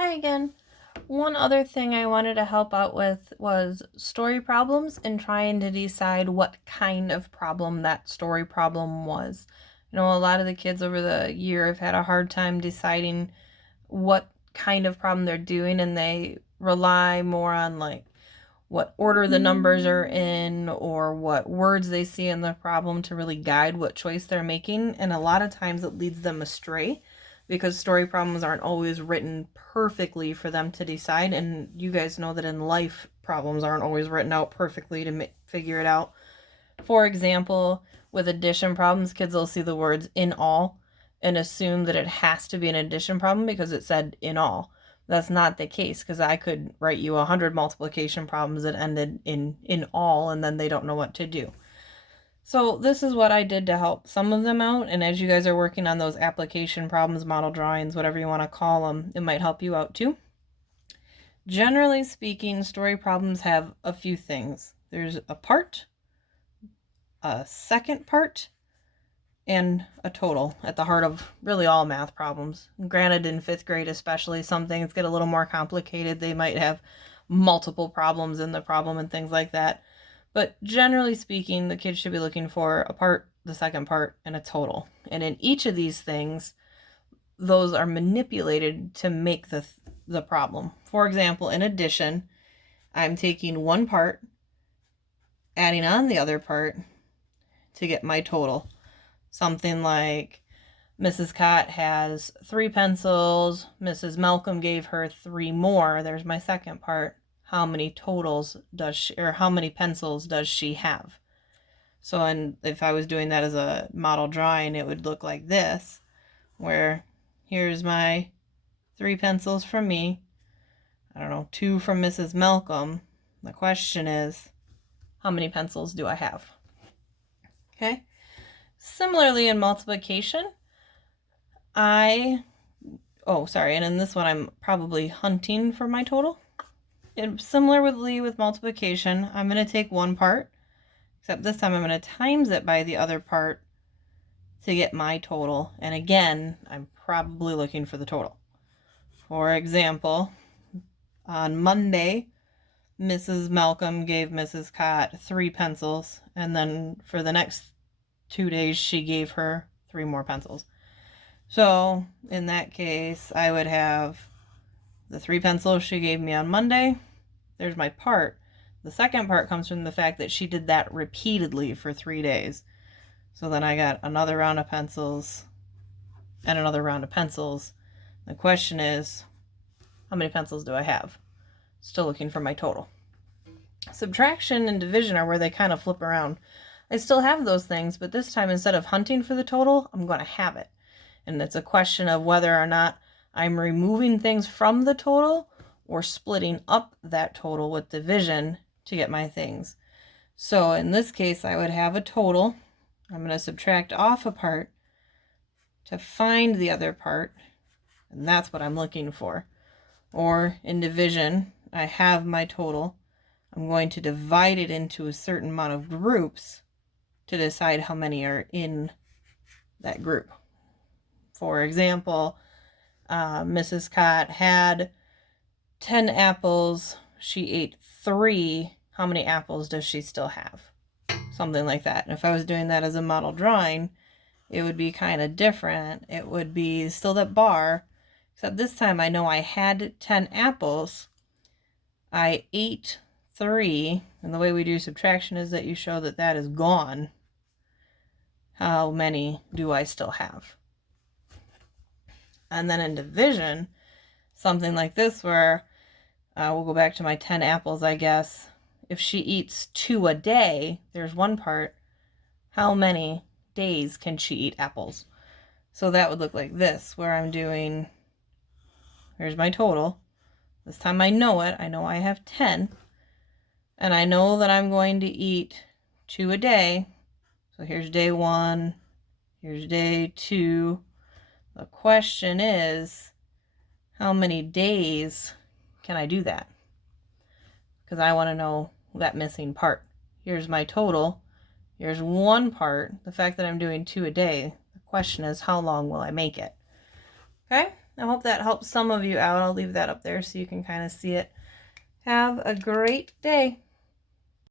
Hi again. One other thing I wanted to help out with was story problems and trying to decide what kind of problem that story problem was. A lot of the kids over the year have had a hard time deciding what kind of problem they're doing, and they rely more on like what order the numbers are in or what words they see in the problem to really guide what choice they're making. And a lot of times it leads them astray because story problems aren't always written perfectly for them to decide. And you guys know that in life, problems aren't always written out perfectly to figure it out. For example, with addition problems, kids will see the words in all and assume that it has to be an addition problem because it said in all. That's not the case, because I could write you 100 multiplication problems that ended in all, and then they don't know what to do. So this is what I did to help some of them out, and as you guys are working on those application problems, model drawings, whatever you want to call them, it might help you out too. Generally speaking, story problems have a few things. There's a part, a second part, and a total at the heart of really all math problems. Granted, in 5th grade especially, some things get a little more complicated. They might have multiple problems in the problem and things like that. But generally speaking, the kids should be looking for a part, the second part, and a total. And in each of these things, those are manipulated to make the problem. For example, in addition, I'm taking one part, adding on the other part to get my total. Something like Mrs. Cott has 3 pencils, Mrs. Malcolm gave her 3 more. There's my second part. How many totals does she, or how many pencils does she have? So, and if I was doing that as a model drawing, it would look like this, where here's my 3 pencils from me. I don't know, 2 from Mrs. Malcolm. The question is, how many pencils do I have? Okay. Similarly, in multiplication, and in this one I'm probably hunting for my total. And similarly with multiplication, I'm going to take one part, except this time I'm going to times it by the other part to get my total. And again, I'm probably looking for the total. For example, on Monday, Mrs. Malcolm gave Mrs. Cott 3 pencils, and then for the next 2 days she gave her 3 more pencils. So in that case, I would have the 3 pencils she gave me on Monday. There's my part. The second part comes from the fact that she did that repeatedly for 3 days. So then I got another round of pencils and another round of pencils. The question is, how many pencils do I have? Still looking for my total. Subtraction and division are where they kind of flip around. I still have those things, but this time instead of hunting for the total, I'm going to have it. And it's a question of whether or not I'm removing things from the total or splitting up that total with division to get my things. So in this case, I would have a total. I'm going to subtract off a part to find the other part, and that's what I'm looking for. Or in division, I have my total. I'm going to divide it into a certain amount of groups to decide how many are in that group. For example, Mrs. Cott had 10 apples. She ate 3. How many apples does she still have? Something like that. And if I was doing that as a model drawing, it would be kind of different. It would be still that bar, except this time I know I had 10 apples. I ate 3, and the way we do subtraction is that you show that that is gone. How many do I still have? And then in division, something like this where we'll go back to my 10 apples, I guess. If she eats 2 a day, there's one part. How many days can she eat apples? So that would look like this, where I'm doing, here's my total. This time I know it. I know I have 10. And I know that I'm going to eat 2 a day. So here's day 1. Here's day 2. The question is, how many days can I do that? Because I want to know that missing part. Here's my total. Here's one part. The fact that I'm doing 2 a day. The question is, how long will I make it? Okay? I hope that helps some of you out. I'll leave that up there so you can kind of see it. Have a great day.